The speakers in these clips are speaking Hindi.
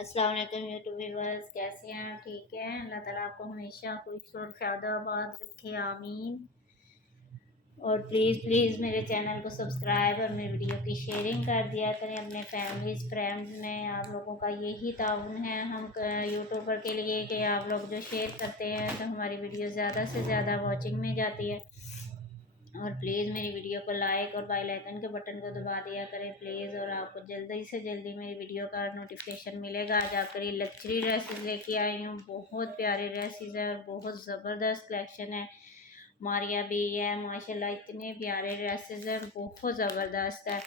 अस्सलाम वालेकुम यूट्यूब व्यूअर्स, कैसे हैं आप? ठीक है। अल्लाह ताला आपको हमेशा खुश और ख्यादाबाद रखे, आमीन। और प्लीज़ मेरे चैनल को सब्सक्राइब और मेरी वीडियो की शेयरिंग कर दिया करें अपने फैमिलीज फ्रेंड्स में। आप लोगों का यही ताउन है हम यूट्यूबर के लिए कि आप लोग जो शेयर करते हैं तो हमारी वीडियो ज़्यादा से ज़्यादा वॉचिंग में जाती है। और प्लीज़ मेरी वीडियो को लाइक और बेल आइकन के बटन को दबा दिया करें प्लीज़। और आपको जल्दी से जल्दी मेरी वीडियो का नोटिफिकेशन मिलेगा। आज आपके लिए लग्जरी ड्रेसेस लेके आई हूँ, बहुत प्यारे ड्रेसेस है और बहुत ज़बरदस्त कलेक्शन है। मारिया भी है माशाल्लाह, इतने प्यारे ड्रेसेस हैं, बहुत ज़बरदस्त है।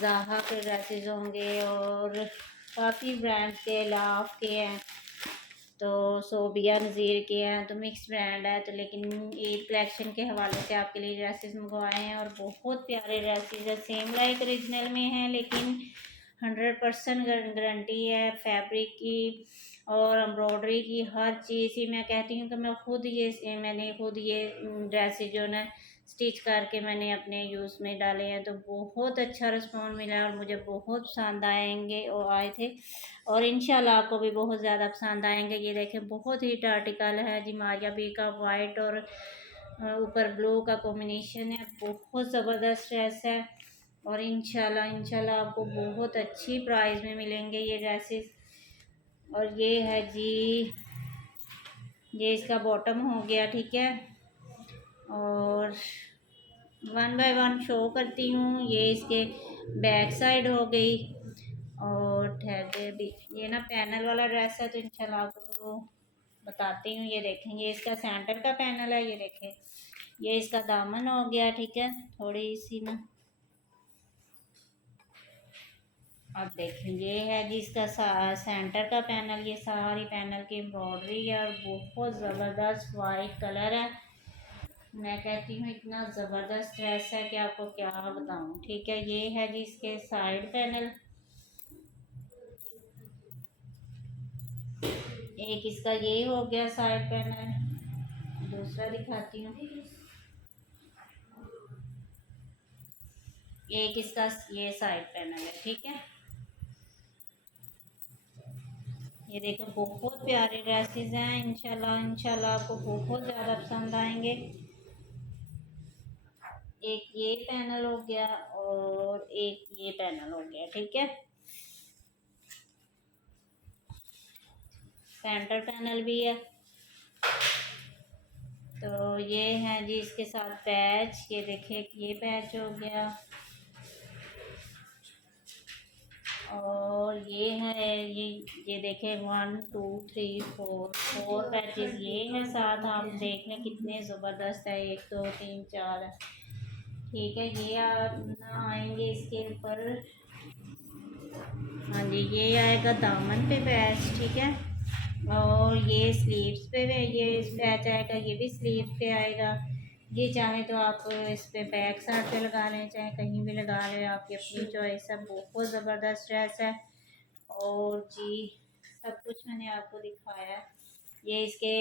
ज़ाहा के ड्रेसेस होंगे और काफ़ी ब्रांड के लाफ के हैं, तो सोबिया नज़ीर के हैं, तो मिक्स ब्रांड है। तो लेकिन ईद कलेक्शन के हवाले से आपके लिए ड्रेसेस मंगवाए हैं और बहुत प्यारे ड्रेसेस है। सेम लाइक ओरिजिनल में है लेकिन 100% गारंटी है फैब्रिक की और एम्ब्रॉयडरी की, हर चीज़ ही। मैं कहती हूँ कि मैंने खुद ये ड्रेसेस जो ना स्टिच करके मैंने अपने यूज़ में डाले हैं, तो बहुत अच्छा रिस्पॉन्स मिला और मुझे बहुत पसंद आएंगे और आए थे और इंशाल्लाह आपको भी बहुत ज़्यादा पसंद आएंगे। ये देखें, बहुत ही आर्टिकल है जी, मारिया बी का वाइट और ऊपर ब्लू का कॉम्बिनेशन है, बहुत ज़बरदस्त ड्रेस है और इंशाल्लाह आपको बहुत अच्छी प्राइस में मिलेंगे ये ड्रेसेस। और ये है जी, ये इसका बॉटम हो गया, ठीक है। और वन बाय वन शो करती हूँ। ये इसके बैक साइड हो गई और ठहर भी, ये ना पैनल वाला ड्रेस है तो इंशाल्लाह आपको बताती हूँ। ये देखें, ये इसका सेंटर का पैनल है, ये देखें। ये इसका दामन हो गया, ठीक है, थोड़ी सी ना। अब देखें, ये है जी इसका सेंटर का पैनल, ये सारी पैनल की एम्ब्रॉयडरी है और बहुत ज़बरदस्त वाइट कलर है। मैं कहती हूँ इतना ज़बरदस्त ड्रेस है कि आपको क्या बताऊँ, ठीक है। ये है जी इसके साइड पैनल, एक इसका ये हो गया साइड पैनल। दूसरा दिखाती हूँ, एक इसका ये साइड पैनल है, ठीक है। ये देखो, बहुत प्यारे ड्रेसेस हैं, इंशाल्लाह आपको बहुत ज़्यादा पसंद आएंगे। एक ये पैनल हो गया और एक ये पैनल हो गया, ठीक है। सेंटर पैनल भी है। तो ये है जी इसके साथ पैच, ये देखिए ये पैच हो गया और ये है ये देखें 1 2 3 4 पैचेस ये है साथ। आप देख लें कितने ज़बरदस्त है, 1 2 3 4 है, ठीक है। ये आप ना आएंगे इसके ऊपर, हाँ जी, ये आएगा दामन पे पैच, ठीक है। और ये स्लीव्स पे ये पैच आएगा, ये भी स्लीव पे आएगा। ये चाहे तो आप इस पे बैक साइड पे लगा लें, चाहे कहीं भी लगा लें, आपकी अपनी चॉइस है। बहुत ज़बरदस्त ड्रेस है और जी सब कुछ मैंने आपको दिखाया है। ये इसके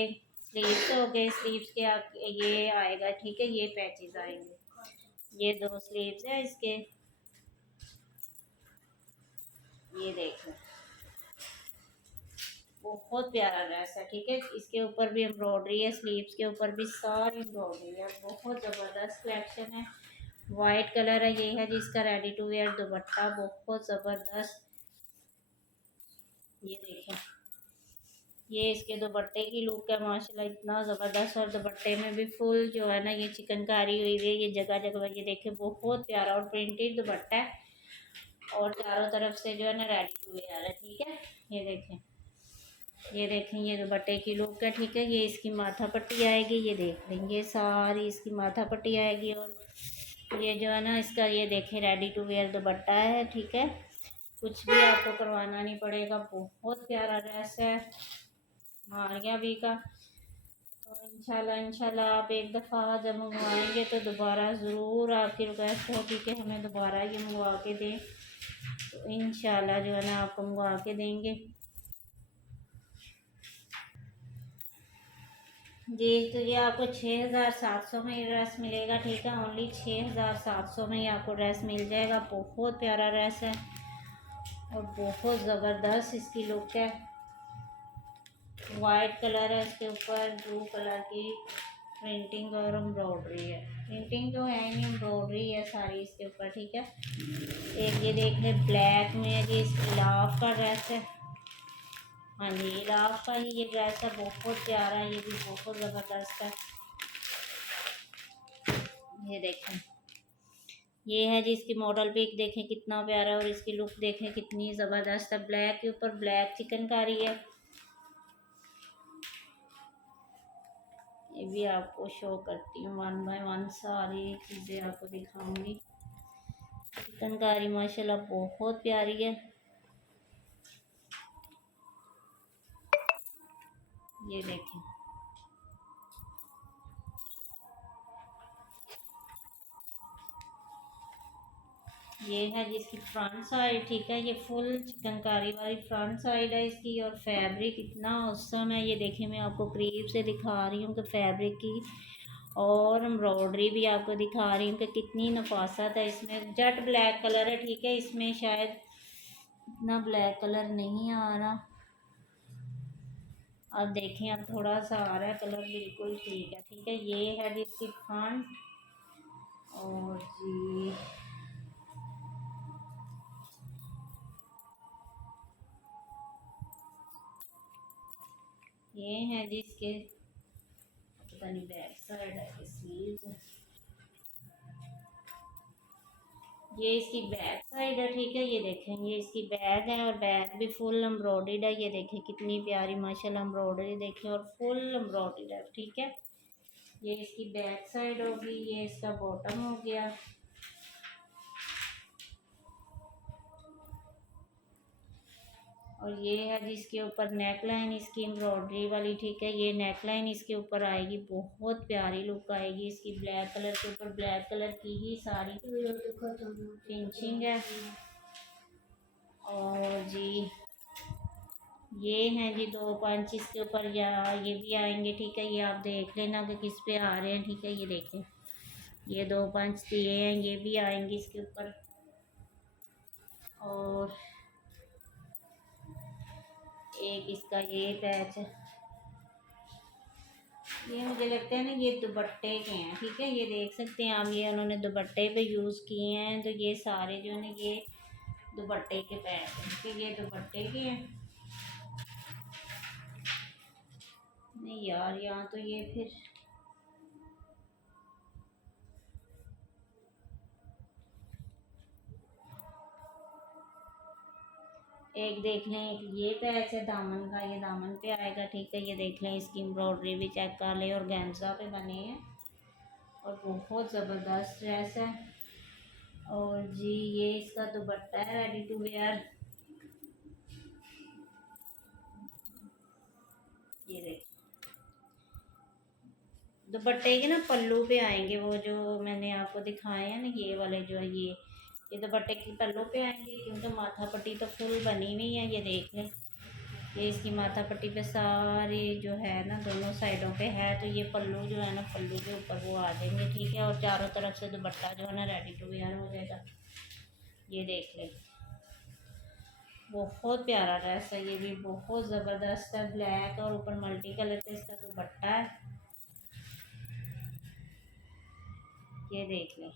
स्लीव्स हो गए, स्लीव्स के आप ये आएगा, ठीक है, ये पैचेस आएंगे। ये 2 स्लीव्स है इसके, ये देखो बहुत प्यारा ड्रेस है, ठीक है। इसके ऊपर भी एम्ब्रॉयडरी है, स्लीव्स के ऊपर भी सारी एम्ब्रॉयडरी है, बहुत ज़बरदस्त कलेक्शन है। वाइट कलर है, ये है जिसका रेडी टू वेयर दुपट्टा, बहुत ज़बरदस्त। ये देखें, ये इसके दुपट्टे की लुक है माशाल्लाह, इतना ज़बरदस्त। और दुपट्टे में भी फुल जो है ना ये चिकनकारी हुई है, ये जगह जगह, ये देखें बहुत प्यारा और प्रिंटेड दुपट्टा है और चारों तरफ से जो है ना रेडी टू वेयर है, ठीक है। ये देखें, ये देखें, ये दुपट्टे की लुक है, ठीक है। ये इसकी माथा पट्टी आएगी, ये देख लें, ये सारी इसकी माथा पट्टी आएगी और ये जो है ना इसका ये देखें रेडी टू वेयर दुपट्टा है, ठीक है। कुछ भी आपको करवाना नहीं पड़ेगा, बहुत प्यारा ड्रेस है मारिया भी का। तो इंशाल्लाह आप एक दफ़ा जब मंगवाएंगे तो दोबारा ज़रूर आपकी रिक्वेस्ट होगी कि हमें दोबारा ये मंगवा के दें, तो इंशाल्लाह जो है ना आपको मंगवा के देंगे जी। तो ये आपको 6700 में ये ड्रेस मिलेगा, ठीक है। ओनली 6700 में ही आपको ड्रेस मिल जाएगा, बहुत प्यारा ड्रेस है और बहुत ज़बरदस्त इसकी लुक है। वाइट कलर है इसके ऊपर, ब्लू कलर की प्रिंटिंग और एम्ब्रॉयडरी है। प्रिंटिंग तो है नहीं, एम्ब्रॉयडरी है सारी इसके ऊपर, ठीक है। एक ये देख ले ब्लैक में है जी, इस इलाफ का ड्रेस है। हाँ जी, इलाफ का ही ये ड्रेस है, बहुत प्यारा है, ये भी बहुत ज़बरदस्त है। ये देखें, ये है जी इसकी मॉडल पिक, देखें कितना प्यारा, और इसकी लुक देखें कितनी ज़बरदस्त है। ब्लैक के ऊपर ब्लैक चिकनकारी है। ये भी आपको शो करती हूँ, 1 बाय 1 सारी चीज़ें आपको दिखाऊंगी। चिकनकारी माशाल्लाह बहुत प्यारी है। ये देखें, ये है जिसकी फ्रंट साइड, ठीक है। ये फुल चिकनकारी वाली फ्रंट साइड है इसकी, और फैब्रिक इतना औसम है। ये देखें, मैं आपको करीब से दिखा रही हूँ कि फैब्रिक की, और एम्ब्रॉयडरी भी आपको दिखा रही हूँ कि कितनी नफासत है इसमें। जेट ब्लैक कलर है, ठीक है। इसमें शायद इतना ब्लैक कलर नहीं आ रहा, अब देखें, अब थोड़ा सा आ रहा है कलर, बिल्कुल ठीक है, ठीक है। ये है जी इसकी फ्रंट, और जी ये है जी इसके, पता नहीं बैक साइड है कि स्लीव्स, ये इसकी बैक साइड है, ठीक है। ये देखें, ये इसकी बैग है, और बैग भी फुल एम्ब्रॉयडर्ड है। ये देखें कितनी प्यारी माशाल्लाह एम्ब्रॉयडरी, देखें, और फुल एम्ब्रॉयडर्ड है, ठीक है। ये इसकी बैक साइड होगी, ये इसका बॉटम हो गया। और ये है जिसके ऊपर नेक लाइन इसकी एम्ब्रॉयडरी वाली, ठीक है। ये नेक लाइन इसके ऊपर आएगी, बहुत प्यारी लुक आएगी इसकी। ब्लैक कलर के ऊपर ब्लैक कलर की ही सारी फिनिशिंग है। और जी ये हैं जी 2 पंच इसके ऊपर, या ये भी आएंगे, ठीक है। ये आप देख लेना कि किस पे आ रहे हैं, ठीक है। ये देखें, ये 2 पंच दिए हैं, ये भी आएंगे इसके ऊपर। और एक इसका ये पैच है, ये मुझे लगता है ना ये दुपट्टे के हैं, ठीक है। ये देख सकते हैं आप, ये उन्होंने दुपट्टे पे यूज़ किए हैं, तो ये सारे जो है ये दुपट्टे के पैच हैं, ठीक है। ये दुपट्टे के हैं। नहीं यार, यहाँ तो ये फिर एक देख लें, एक ये पैच है दामन का, ये दामन पे आएगा, ठीक है। ये देख लें, इसकी एम्ब्रॉयडरी भी चेक कर लें, और गेंजा पे बने हैं, और बहुत ज़बरदस्त ड्रेस है। और जी ये इसका दुपट्टा है, रेडी टू वेयर। ये देख, दुपट्टे के ना पल्लू पे आएंगे वो जो मैंने आपको दिखाए हैं ना, ये वाले जो है, ये दुपट्टे के पल्लू पे आएंगे, क्योंकि माथा पट्टी तो फुल बनी हुई है। ये देख लें, ये इसकी माथा पट्टी पे सारे जो है ना दोनों साइडों पे है, तो ये पल्लू जो है ना, पल्लू के ऊपर वो आ जाएंगे, ठीक है। और चारों तरफ से दुपट्टा जो है ना रेडी टू वेयर हो जाएगा। ये देख लें, बहुत प्यारा ड्रेस है, ये भी बहुत ज़बरदस्त है। ब्लैक और ऊपर मल्टी कलर का इसका दुपट्टा है। ये देख लें,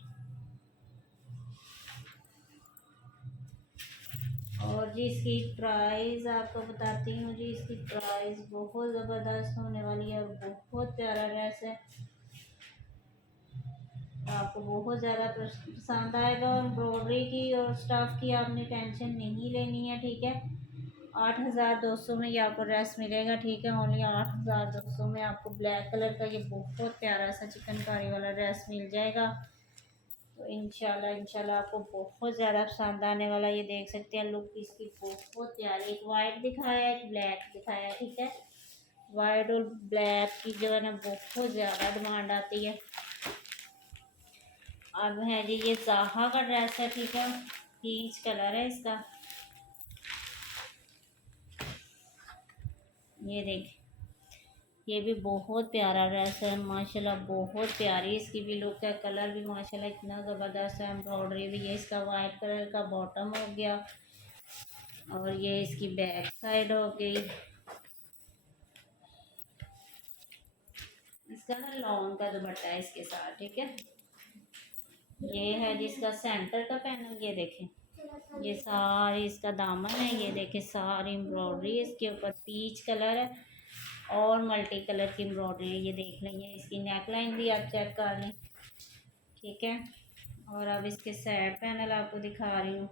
और जी इसकी प्राइस आपको बताती हूँ जी। इसकी प्राइस बहुत ज़बरदस्त होने वाली है, बहुत प्यारा ड्रेस है, आपको बहुत ज़्यादा पसंद आएगा। और एम्ब्रॉयडरी की और स्टफ़ की आपने टेंशन नहीं लेनी है, ठीक है। 8,200 में ये आपको ड्रेस मिलेगा, ठीक है। ओनली 8,200 में आपको ब्लैक कलर का ये बहुत प्यारा सा चिकनकारी वाला ड्रेस मिल जाएगा। तो इंशाल्लाह आपको बहुत ज़्यादा पसंद आने वाला। ये देख सकते हैं लुक इसकी बहुत प्यारी, एक वाइट दिखाया है, एक ब्लैक दिखाया है, ठीक है। वाइट और ब्लैक की जो है ना बहुत ज़्यादा डिमांड आती है। अब है जी ये जाहा का ड्रेस है, ठीक है। पीच कलर है इसका। ये देख, ये भी बहुत प्यारा ड्रेस है माशाल्लाह, बहुत प्यारी इसकी भी लुक है। कलर भी माशाल्लाह इतना ज़बरदस्त है। एम्ब्रॉयडरी भी, ये इसका वाइट कलर का बॉटम हो गया, और ये इसकी बैक साइड हो गई। इसका ना लॉन्ग का दुपट्टा है इसके साथ, ठीक है। ये है जिसका सेंटर का पैनल, ये देखें, ये सारी इसका दामन है, ये देखें सारी एम्ब्रॉयडरी इसके ऊपर, पीच कलर है और मल्टी कलर की एम्ब्रॉयडरी है, ये देख लें। ये इसकी नेक लाइन भी आप चेक कर लें, ठीक है। और अब इसके साइड पैनल आपको दिखा रही हूँ।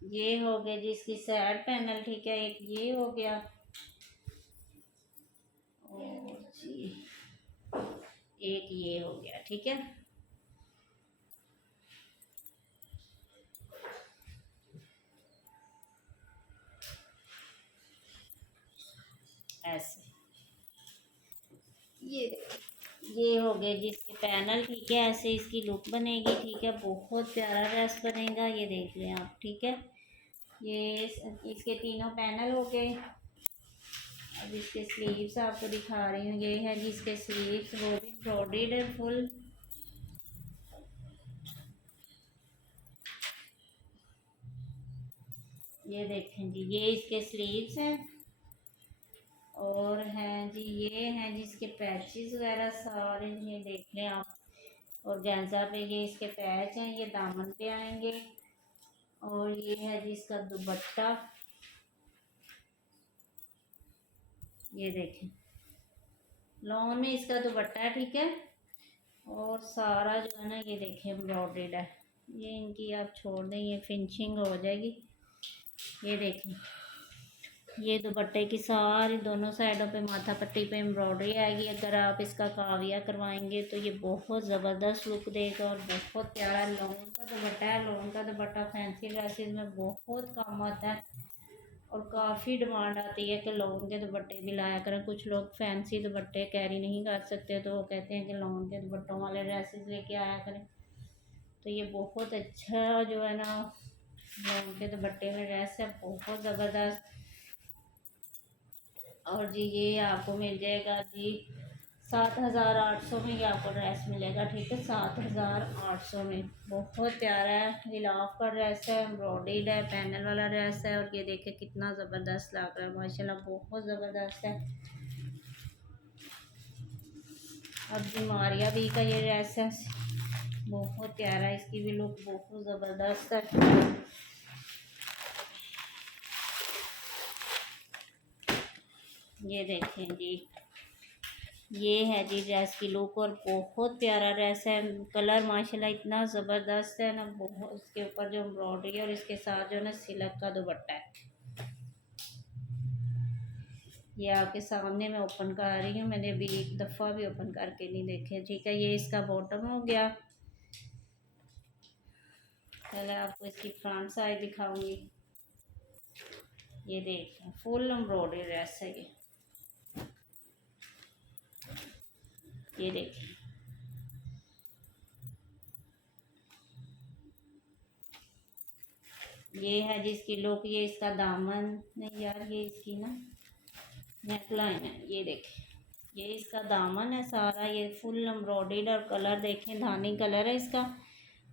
ये हो गया जी इसकी साइड पैनल, ठीक है। एक ये हो गया और जी एक ये हो गया, ठीक है। ऐसे ये हो गए जी इसके पैनल, ठीक है। ऐसे इसकी लुक बनेगी, ठीक है। बहुत प्यारा ड्रेस बनेगा, ये देख लें आप, ठीक है। ये इसके तीनों पैनल हो गए। अब इसके स्लीव्स आपको दिखा रही हूँ। ये है जी इसके स्लीव्स, वो भी एम्ब्रॉयडर्ड है फुल। ये देखें जी, ये इसके स्लीव्स हैं। और हैं जी, ये हैं जी इसके पैचेस वगैरह सारे, ये देख लें आप। और गेंजा पे ये इसके पैच हैं, ये दामन पे आएंगे। और ये है जी इसका दुपट्टा, ये देखें लॉन्ग में इसका दुपट्टा है, ठीक है। और सारा जो है ना, ये देखें एम्ब्रॉयडर्ड है। ये इनकी आप छोड़ दें, ये फिनिशिंग हो जाएगी। ये देखें, ये दुपट्टे की सारी दोनों साइडों पे माथा पट्टी पे एम्ब्रॉयडरी आएगी। अगर आप इसका काविया करवाएंगे तो ये बहुत ज़बरदस्त लुक देगा और बहुत प्यारा लॉन्ग का दुपट्टा है। लॉन्ग का दुपट्टा फैंसी ड्रेसेस में बहुत काम आता है और काफ़ी डिमांड आती है कि लॉन्ग के दुपट्टे भी लाया करें। कुछ लोग फैंसी दुपट्टे कैरी नहीं कर सकते तो वो कहते हैं कि लॉन्ग के दुपट्टों वाले ड्रेसेस लेके आया करें। तो ये बहुत अच्छा जो है ना लॉन्ग के दुपट्टे में ड्रेस है, बहुत ज़बरदस्त। और जी ये आपको मिल जाएगा जी 7,800 में, ये आपको ड्रेस मिलेगा, ठीक है। 7,800 में बहुत प्यारा है, गिलाफ का ड्रेस है, एम्ब्रॉयडर्ड है, पैनल वाला ड्रेस है। और ये देखिए कितना ज़बरदस्त लग रहा है, माशाल्लाह बहुत ज़बरदस्त है। अब जी मारिया भी का ये ड्रेस है, बहुत प्यारा है, इसकी भी लुक बहुत ज़बरदस्त है। ये देखें जी, ये है जी ड्रेस की लुक और बहुत प्यारा ड्रेस है। कलर माशाल्लाह इतना ज़बरदस्त है ना, बहुत। इसके ऊपर जो एम्ब्रॉयडरी है और इसके साथ जो है ना सिल्क का दुपट्टा है। ये आपके सामने मैं ओपन कर रही हूँ, मैंने अभी एक दफ़ा भी ओपन करके नहीं देखे, ठीक है। ये इसका बॉटम हो गया। पहले आपको इसकी फ्रंट साइड दिखाऊंगी। ये देखें फुल एम्ब्रॉयडरी ड्रेस है ये देखें। ये है जिसकी लुक, ये इसका दामन नहीं यार, ये इसकी ना नेक लाइन है, ये देखें। ये इसका दामन है सारा, ये फुल एम्ब्रॉयडर्ड और कलर देखें धानी कलर है इसका।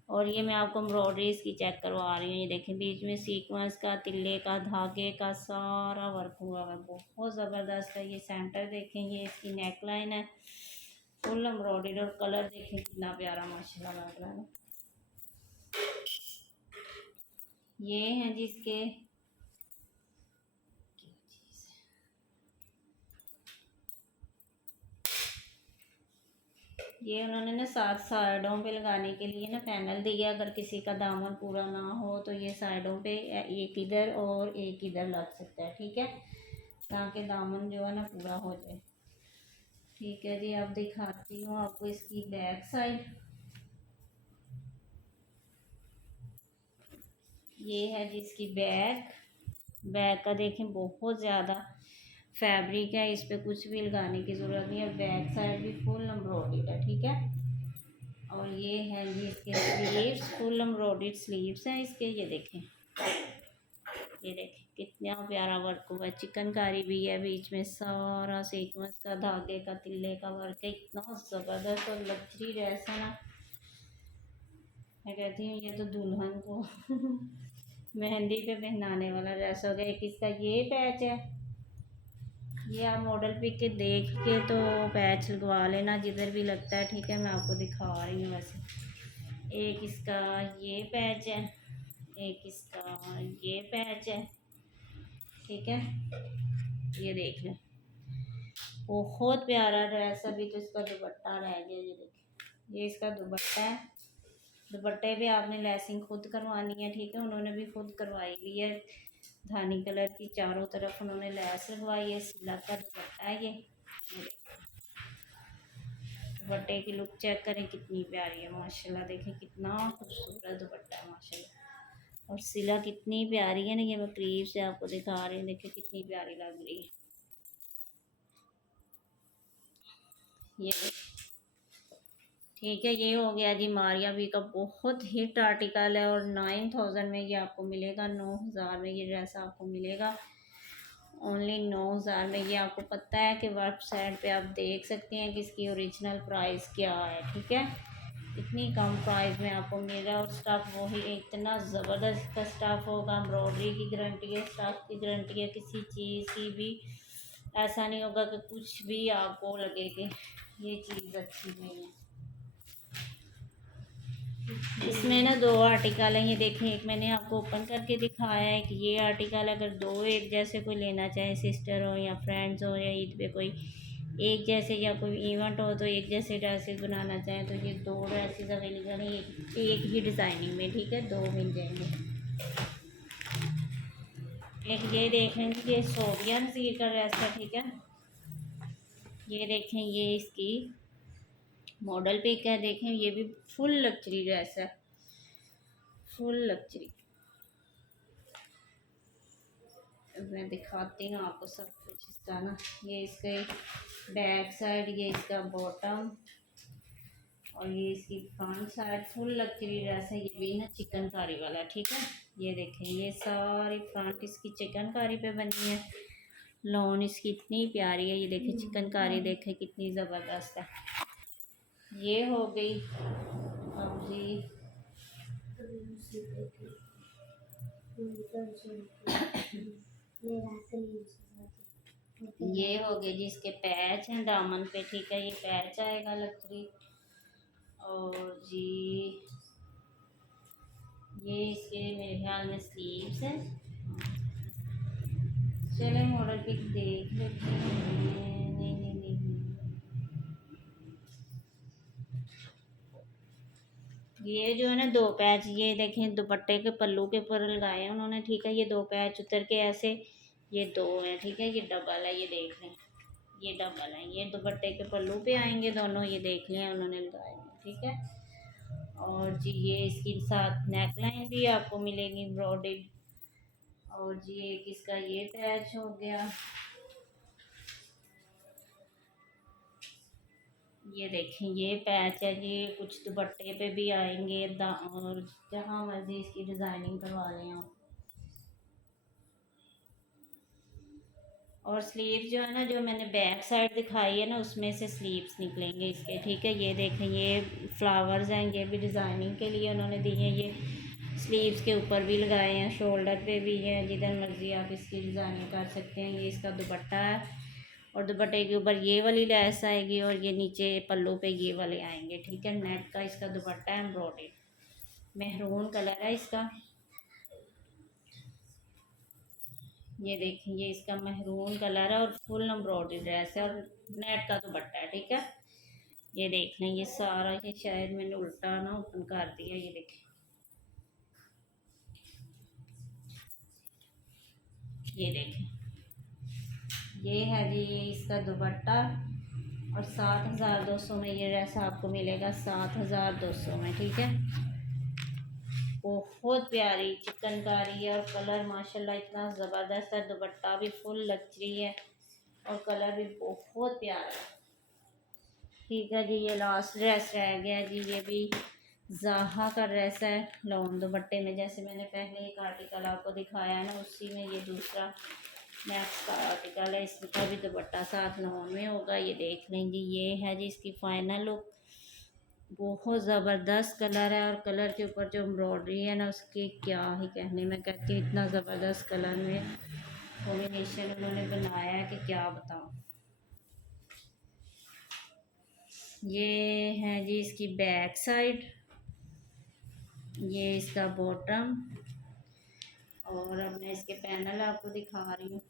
और ये मैं आपको एम्ब्रॉयडरी इसकी चेक करवा रही हूँ। ये देखें बीच में सीक्वेंस का, तिल्ले का, धागे का सारा वर्क हुआ है, बहुत ज़बरदस्त है। ये सेंटर देखें, ये इसकी नेक लाइन है, फुल एम्ब्रॉयडर्ड और कलर देखें कितना प्यारा माशाल्लाह लग रहा है। ये हैं जिसके ये उन्होंने ना 7 साइडों पे लगाने के लिए ना पैनल दिया। अगर किसी का दामन पूरा ना हो तो ये साइडों पे एक इधर और एक इधर लग सकता है, ठीक है, ताकि दामन जो है ना पूरा हो जाए, ठीक है जी। अब दिखाती हूँ आपको इसकी बैक साइड। ये है जी इसकी बैक का देखें बहुत ज़्यादा फैब्रिक है, इस पर कुछ भी लगाने की ज़रूरत नहीं है। बैक साइड भी फुल एम्ब्रॉयडर्ड है, ठीक है। और ये है जी इसके स्लीव्स, फुल एम्ब्रॉयडर्ड स्लीव्स हैं इसके। ये देखें, ये देखें कितना प्यारा वर्क हुआ है, चिकनकारी भी है बीच में, सारा सीक्वेंस का, धागे का, तिल्ले का वर्क है, इतना ज़बरदस्त और लग्जरी ड्रेस है ना। मैं कहती हूँ ये तो दुल्हन को मेहंदी पे पहनाने वाला ड्रेस हो गया। एक इसका ये पैच है, ये आप मॉडल पिक के देख के तो पैच लगवा लेना जिधर भी लगता है, ठीक है। मैं आपको दिखा रही हूँ वैसे। एक इसका ये पैच है, एक इसका ये पैच है, ठीक है। ये देख लें, बहुत प्यारा ड्रेस। अभी तो इसका दुपट्टा रह गया, ये देखिए, ये इसका दुपट्टा है। दुपट्टे पे आपने लेसिंग खुद करवानी है, ठीक है। उन्होंने भी खुद करवाई हुई है, धानी कलर की चारों तरफ उन्होंने लेस लगवाई है। सिला का दुपट्टा है ये। दुपट्टे की लुक चेक करें कितनी प्यारी है माशाल्लाह। देखें कितना खूबसूरत दुपट्टा है माशाल्लाह। और सिला कितनी प्यारी है ना, ये मैं करीब से आपको दिखा रही हूँ। देखिए कितनी प्यारी लग रही है ये, ठीक है। ये हो गया जी मारिया भी का बहुत हिट आर्टिकल है, और 9000 में ये आपको मिलेगा। 9000 में ये ड्रेस आपको मिलेगा, ओनली 9000 में। ये आपको पता है कि वेबसाइट पे आप देख सकते हैं कि इसकी ओरिजिनल प्राइस क्या है, ठीक है। इतनी कम प्राइस में आपको मिल रहा है। और स्टफ़ वही इतना ज़बरदस्त का स्टफ़ होगा, एम्ब्रॉयडरी की गारंटी है, स्टफ़ की गारंटी है, किसी चीज़ की भी ऐसा नहीं होगा कि कुछ भी आपको लगे कि ये चीज़ अच्छी नहीं है। इसमें ना दो आर्टिकल हैं, ये देखें। एक मैंने आपको ओपन करके दिखाया है कि ये आर्टिकल अगर दो एक जैसे कोई लेना चाहे, सिस्टर हो या फ्रेंड्स हो, या ईद पे कोई एक जैसे या कोई इवेंट हो तो एक जैसे ड्रेसेस बनाना चाहें, तो ये दो ड्रेसेस अवेलेबल हैं एक ही डिज़ाइनिंग में, ठीक है। दो मिल जाएंगे। एक ये देखेंगे, ये सोबिया नज़ीर का ड्रेस है, ठीक है। ये देखें, ये इसकी मॉडल पिक है, देखें। ये भी फुल लग्जरी ड्रेस है, फुल लग्जरी। मैं दिखाती हूँ आपको सब कुछ इसका ना। ये इसके बैक साइड, ये इसका बॉटम, और ये इसकी front side full luxury dress है। ये भी ना चिकनकारी वाला, ठीक है। ये देखें, ये सारी फ्रंट इसकी चिकनकारी पे बनी है। लॉन इसकी इतनी प्यारी है, ये देखें चिकनकारी, देखें कितनी ज़बरदस्त है। ये हो गई। अब जी ये हो गए जी इसके पैच हैं दामन पे, ठीक है। ये पैच आएगा लकड़ी। और जी ये इसके मेरे ख्याल में स्लीव्स हैं। चले मॉडल पिक देख लेते हैं। नहीं नहीं नहीं, ये जो है ना दो पैच, ये देखें दुपट्टे के पल्लू के ऊपर लगाए हैं उन्होंने, ठीक है। ये दो पैच उतर के ऐसे, ये दो है, ठीक है। ये डबल है, ये देख लें, ये डबल है। ये दुपट्टे के पल्लू पे आएंगे दोनों, ये देख लें उन्होंने लगाए हैं, ठीक है। और जी ये इसके साथ नेक लाइन भी आपको मिलेगी एम्ब्रॉयडर्ड। और जी एक इसका ये पैच हो गया, ये देखें ये पैच है जी। कुछ दुपट्टे पे भी आएंगे और जहाँ मर्जी इसकी डिज़ाइनिंग करवा लें आप। और स्लीव जो है ना, जो मैंने बैक साइड दिखाई है ना, उसमें से स्लीव्स निकलेंगे इसके, ठीक है। ये देखें, ये फ्लावर्स हैं, ये भी डिज़ाइनिंग के लिए उन्होंने दी हैं। ये स्लीव्स के ऊपर भी लगाए हैं, शोल्डर पे भी है, जिधर मर्जी आप इसकी डिज़ाइनिंग कर सकते हैं। ये इसका दुपट्टा है, और दुपट्टे के ऊपर ये वाली लैस आएगी, और ये नीचे पल्लू पे ये वाले आएंगे, ठीक है। नेट का इसका दुपट्टा है, एम्ब्रॉयडर्ड मेहरून कलर है इसका। ये देखें, ये इसका मेहरून कलर है और फुल एम्ब्रॉयडरी ड्रेस है, और नेट का दुपट्टा है, ठीक है। ये देख लें, ये सारा, ये शायद मैंने उल्टा ना ओपन कर दिया, ये देखें। ये देखें, ये है जी ये इसका दुपट्टा। और 7200 में ये ड्रेस आपको मिलेगा, 7200 में, ठीक है। बहुत प्यारी चिकनकारी है, और कलर माशाल्लाह इतना ज़बरदस्त है। दुपट्टा भी फुल लग्जरी है, और कलर भी बहुत प्यारा है, ठीक है जी। ये लास्ट ड्रेस रह गया जी, ये भी ज़ाहा का ड्रेस है लॉन दुपट्टे में। जैसे मैंने पहले एक आर्टिकल आपको दिखाया है ना, उसी में ये दूसरा नेक्स्ट का आर्टिकल है। इसका भी दुपट्टा साथ लॉन में होगा, ये देख लेंगे। ये है जी इसकी फाइनल लुक। बहुत ज़बरदस्त कलर है, और कलर के ऊपर जो एम्ब्रॉयडरी है ना उसकी क्या ही कहने, मैं कहती हूँ इतना ज़बरदस्त कलर में कॉम्बिनेशन उन्होंने बनाया है कि क्या बताऊँ। ये है जी इसकी बैक साइड, ये इसका बॉटम, और अब मैं इसके पैनल आपको दिखा रही हूँ।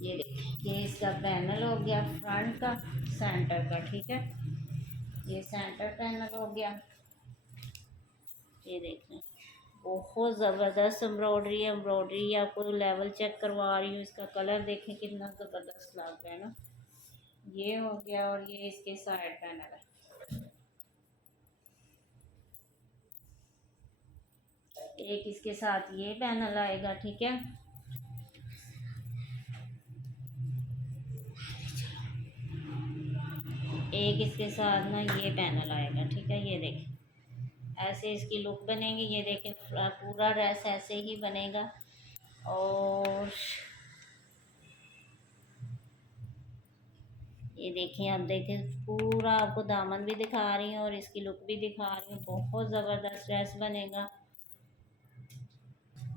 ये देखिए, ये इसका पैनल हो गया फ्रंट का, सेंटर का, ठीक है। ये सेंटर पैनल हो गया। ये देखें, बहुत ज़बरदस्त एम्ब्रॉयडरी है। एम्ब्रॉयडरी आपको लेवल चेक करवा रही हूँ, इसका कलर देखें कितना ज़बरदस्त लग रहा है ना। ये हो गया, और ये इसके साइड पैनल है। एक इसके साथ ये पैनल आएगा, ठीक है। एक इसके साथ ना ये पैनल आएगा, ठीक है। ये देखें, ऐसे इसकी लुक बनेगी। ये देखें, पूरा ड्रेस ऐसे ही बनेगा। और ये देखिए, आप देखें, पूरा आपको दामन भी दिखा रही हूँ और इसकी लुक भी दिखा रही हूँ। बहुत ज़बरदस्त ड्रेस बनेगा।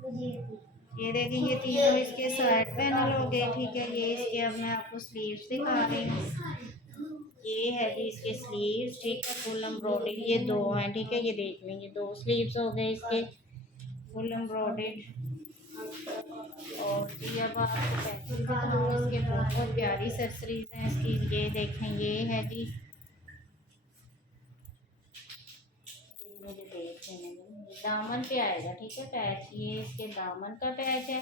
ये देखिए, ये तीनों इसके साइड पैनल हो गए, ठीक है। ये इसके, अब मैं आपको स्लीव्स दिखा रही हूँ। ये है जी इसके स्लीव्स, ठीक है, फुल एम्ब्रॉयडरी। ये दो हैं, ठीक है। ये देख लेंगे, दो स्लीव्स हो गए इसके फुल एम्ब्रॉयडरी। और जी अब आपको पैसे दिखाऊँ इसके, बहुत प्यारी एक्सेसरीज हैं इसकी। ये देखें, ये है जी, मुझे देख लेने दो। दामन पे आएगा, ठीक है, पैच। ये इसके दामन का पैच है,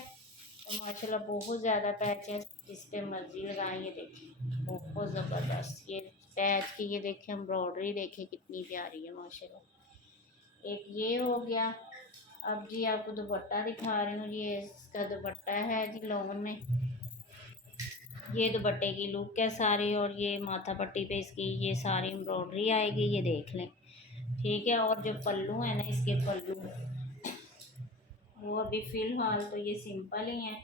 तो माशाल्लाह बहुत ज़्यादा पैच है, जिस पे मर्जी लगाएं। ये देखिए, बहुत ज़बरदस्त ये पैच की, ये देखिए एम्ब्रॉयडरी देखिए कितनी प्यारी है माशाल्लाह। एक ये हो गया। अब जी आपको दुपट्टा दिखा रही हूँ। ये इसका दुपट्टा है जी लॉन में। ये दुपट्टे की लुक है सारी, और ये माथा पट्टी पे इसकी ये सारी एम्ब्रॉयडरी आएगी, ये देख लें, ठीक है। और जो पल्लू है ना इसके, पल्लू वो अभी फ़िलहाल तो ये सिंपल ही हैं,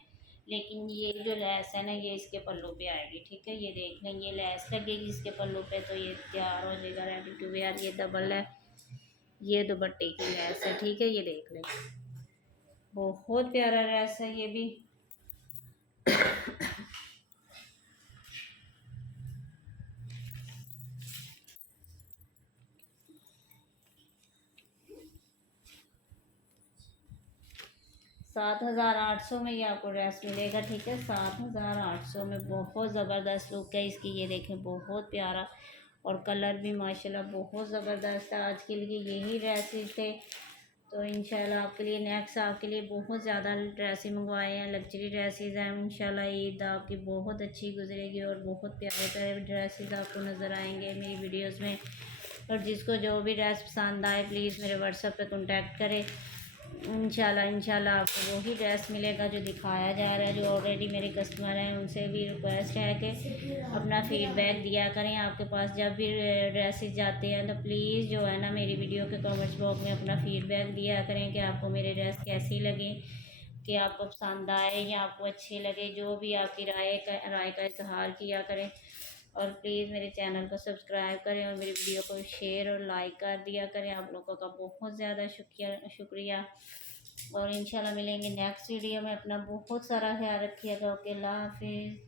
लेकिन ये जो लेस है ना ये इसके पल्लू पे आएगी, ठीक है। ये देख लें, ये लेस लगेगी इसके पल्लू पे, तो ये तैयार हो जाएगा, रेडी टू वेयर। ये डबल है, ये दुपट्टे की लेस है, ठीक है। ये देख लें, बहुत प्यारा ड्रेस है ये भी। 7,800 में ये आपको ड्रेस मिलेगा, ठीक है। 7,800 में बहुत ज़बरदस्त लुक है इसकी। ये देखें, बहुत प्यारा, और कलर भी माशाल्लाह बहुत ज़बरदस्त है। आज के लिए यही ड्रेसेस थे, तो इंशाल्लाह आपके लिए नेक्स्ट, आपके लिए बहुत ज़्यादा ड्रेसेस मंगवाए हैं, लग्जरी ड्रेसेस हैं। इंशाल्लाह ईद आपकी बहुत अच्छी गुजरेगी, और बहुत प्यारे प्यारे ड्रेसेस आपको नज़र आएंगे मेरी वीडियोज़ में। और जिसको जो भी ड्रेस पसंद आए, प्लीज़ मेरे व्हाट्सएप पे कॉन्टैक्ट करें। इंशाल्लाह आपको वही ड्रेस मिलेगा जो दिखाया जा रहा है। जो ऑलरेडी मेरे कस्टमर हैं उनसे भी रिक्वेस्ट है कि अपना फीडबैक दिया करें। आपके पास जब भी ड्रेसेस जाते हैं तो प्लीज़ जो है ना मेरी वीडियो के कमेंट्स बॉक्स में अपना फीडबैक दिया करें कि आपको मेरे ड्रेस कैसी लगे, कि आपको पसंद आए या आपको अच्छे लगे। जो भी आपकी राय का इजहार किया करें। और प्लीज़ मेरे चैनल को सब्सक्राइब करें, और मेरी वीडियो को शेयर और लाइक कर दिया करें। आप लोगों का बहुत ज़्यादा शुक्रिया। और इंशाल्लाह मिलेंगे नेक्स्ट वीडियो में। अपना बहुत सारा ख्याल रखिएगा। ओके, अल्लाह हाफिज़।